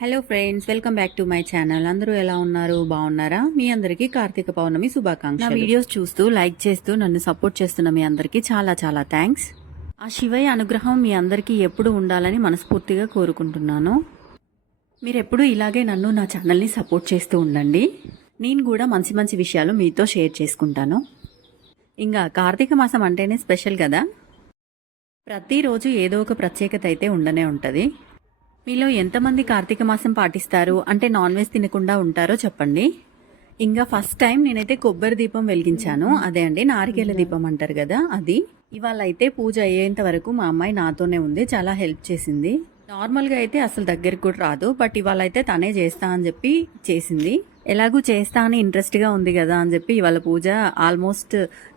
Hello friends, welcome back to my channel. అందరూ ఎలా ఉన్నారు? బాగున్నారా? మీ అందరికీ కార్తీక పౌర్ణమి శుభాకాంక్షలు. నా వీడియోస్ చూస్తూ లైక్ చేస్తూ నన్ను సపోర్ట్ చేస్తున్న మీ అందరికీ చాలా చాలా థ్యాంక్స్. ఆ శివయ్య అనుగ్రహం మీ అందరికీ ఎప్పుడు ఉండాలని మనస్ఫూర్తిగా కోరుకుంటున్నాను. మీరు ఎప్పుడూ ఇలాగే నన్ను నా ఛానల్ని సపోర్ట్ చేస్తూ ఉండండి. నేను కూడా మంచి మంచి విషయాలు మీతో షేర్ చేసుకుంటాను. ఇంకా కార్తీక మాసం అంటేనే స్పెషల్ కదా. ప్రతిరోజు ఏదో ఒక ప్రత్యేకత అయితే ఉండనే ఉంటుంది. మీలో ఎంతమంది కార్తీక మాసం పాటిస్తారు, అంటే నాన్ వెజ్ తినకుండా ఉంటారో చెప్పండి. ఇంకా ఫస్ట్ టైం నేనైతే కొబ్బరి దీపం వెలిగించాను. అదే అండి, నారికేల దీపం అంటారు కదా, అది. ఇవాళ అయితే పూజ అయ్యేంత వరకు మా అమ్మాయి నాతోనే ఉంది, చాలా హెల్ప్ చేసింది. నార్మల్గా అయితే అసలు దగ్గరికి కూడా రాదు, బట్ ఇవాళ అయితే తనే చేస్తా అని చెప్పి చేసింది. ఎలాగూ చేస్తా అని ఇంట్రెస్ట్గా ఉంది కదా అని చెప్పి ఇవాళ పూజ ఆల్మోస్ట్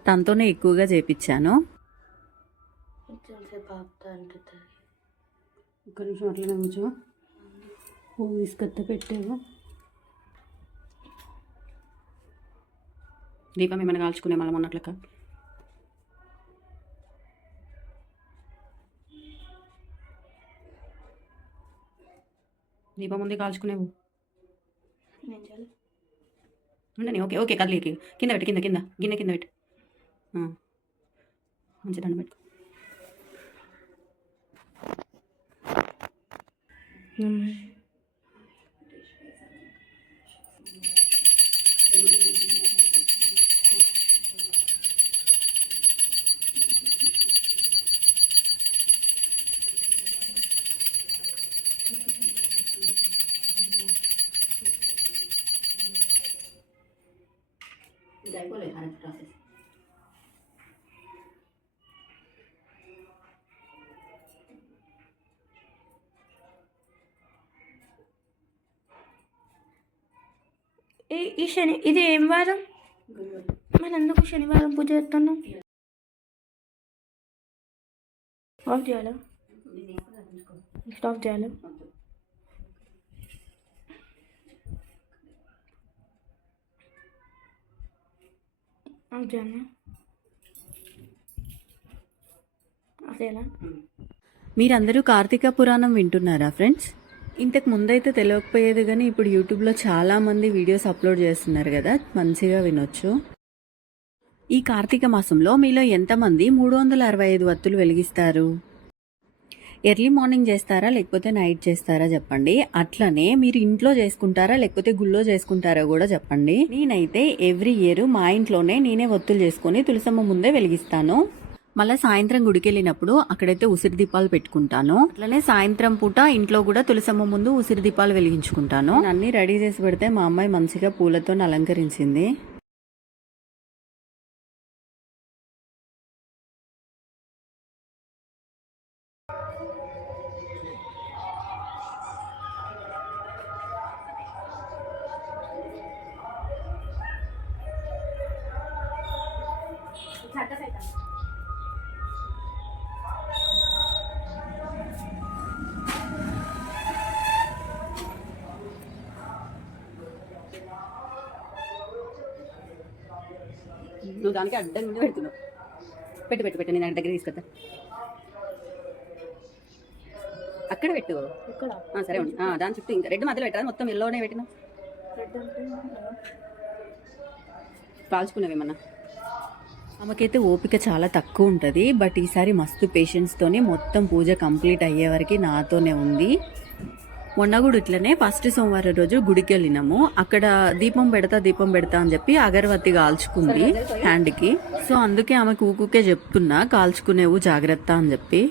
తనతోనే ఎక్కువగా చేపించాను. ఒక్క నిమిషం అట్లనే కూర్చో. తీసుకొత్త పెట్టావు. దీపం ఏమైనా కాల్చుకునే మళ్ళీ మొన్నట్లక. దీపం ఉంది కాల్చుకునేవు. ఉండని. ఓకే ఓకే, కదిలికి కింద పెట్టు, కింద కింద గిన్నె కింద పెట్టు. మంచి దండం పెట్టు. ఇది అయిపోలేదు ప్రాసెస్. ఈ శని ఇది ఏం వారం? మరి ఎందుకు శనివారం పూజ చేస్తాను? ఆఫ్ చేయాలా? స్టాప్ చేయాలా? ఆఫ్ చేయాలా? అదేలా? మీరందరూ కార్తీక పురాణం వింటున్నారా ఫ్రెండ్స్? ఇంతకు ముందైతే తెలియకపోయేది, కానీ ఇప్పుడు యూట్యూబ్లో చాలామంది వీడియోస్ అప్లోడ్ చేస్తున్నారు కదా, మంచిగా వినొచ్చు. ఈ కార్తీక మాసంలో మీలో ఎంతమంది 365 వత్తులు వెలిగిస్తారు? ఎర్లీ మార్నింగ్ చేస్తారా లేకపోతే నైట్ చేస్తారా చెప్పండి. అట్లనే మీరు ఇంట్లో చేసుకుంటారా లేకపోతే గుళ్ళో చేసుకుంటారా కూడా చెప్పండి. నేనైతే ఎవ్రీ ఇయర్ మా ఇంట్లోనే నేనే ఒత్తులు చేసుకొని తులసమ్మ ముందే వెలిగిస్తాను. మళ్ళీ సాయంత్రం గుడికి వెళ్ళినప్పుడు అక్కడైతే ఉసిరి దీపాలు పెట్టుకుంటాను. అట్లనే సాయంత్రం పూట ఇంట్లో కూడా తులసమ్మ ముందు ఉసిరి దీపాలు వెలిగించుకుంటాను. అన్ని రెడీ చేసి పెడితే మా అమ్మాయి మంచిగా పూలతో అలంకరించింది. నువ్వు దానికి అడ్డం ముందు పెడుతున్నావు. పెట్టు పెట్టు పెట్టు, నేను దగ్గర తీసుకొద్దా. అక్కడ పెట్టు. సరే ఉండి దాని చుట్టూ ఇంకా రెడ్ మధ్యలో పెట్టాలి. మొత్తం ఎల్లోనే పెట్టినా కాల్చుకునేవేమన్నా. ఆమెకైతే ఓపిక చాలా తక్కువ ఉంటుంది, బట్ ఈసారి మస్తు పేషెన్స్తోనే మొత్తం పూజ కంప్లీట్ అయ్యే వరకు నాతోనే ఉంది. మొన్న కూడా ఇట్లనే ఫస్ట్ సోమవారం రోజు గుడికి వెళ్ళినాము. అక్కడ దీపం పెడతా అని చెప్పి అగరవత్తి కాల్చుకుంది హ్యాండ్కి. సో అందుకే ఆమెకు ఊకుకే చెప్తున్నా కాల్చుకునేవు జాగ్రత్త అని చెప్పి.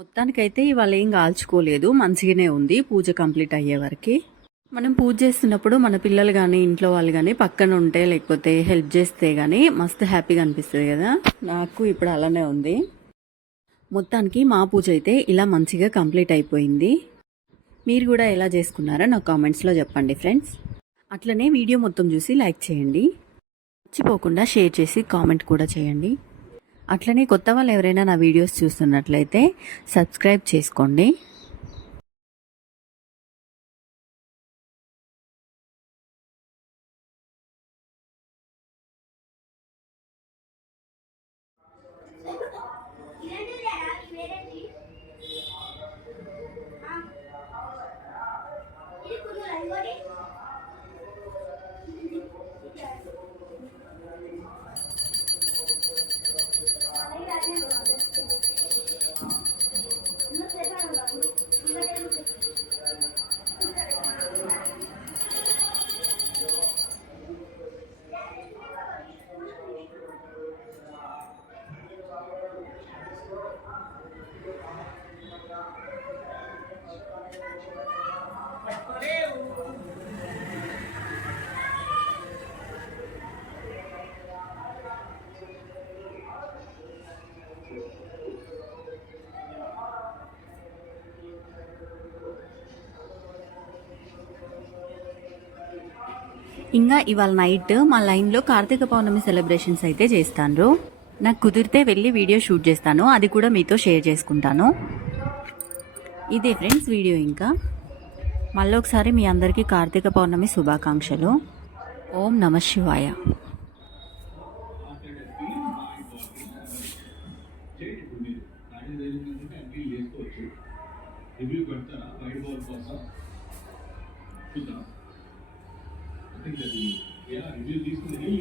మొత్తానికైతే ఇవాళ ఏం కాల్చుకోలేదు, మంచిగానే ఉంది పూజ కంప్లీట్ అయ్యే వరకు. మనం పూజ చేస్తున్నప్పుడు మన పిల్లలు కానీ ఇంట్లో వాళ్ళు కానీ పక్కన ఉంటే లేకపోతే హెల్ప్ చేస్తే కానీ మస్తు హ్యాపీగా అనిపిస్తుంది కదా. నాకు ఇప్పుడు అలానే ఉంది. మొత్తానికి మా పూజ అయితే ఇలా మంచిగా కంప్లీట్ అయిపోయింది. మీరు కూడా ఎలా చేసుకున్నారో నాకు కామెంట్స్లో చెప్పండి ఫ్రెండ్స్. అట్లనే వీడియో మొత్తం చూసి లైక్ చేయండి, మర్చిపోకుండా షేర్ చేసి కామెంట్ కూడా చేయండి. అట్లనే కొత్త వాళ్ళు ఎవరైనా నా వీడియోస్ చూస్తున్నట్లయితే సబ్స్క్రైబ్ చేసుకోండి. ఇంకా ఇవాళ నైట్ మా లైన్లో కార్తీక పౌర్ణమి సెలబ్రేషన్స్ అయితే చేస్తాను. నాకు కుదిరితే వెళ్ళి వీడియో షూట్ చేస్తాను, అది కూడా మీతో షేర్ చేసుకుంటాను. ఇదే ఫ్రెండ్స్ వీడియో. ఇంకా మళ్ళీ ఒకసారి మీ అందరికీ కార్తీక పౌర్ణమి శుభాకాంక్షలు. ఓం నమ శివాయ. రివ్యూ పెడతారా వైట్ బాల్ కోసం చూద్దాం. రివ్యూ తీసుకుని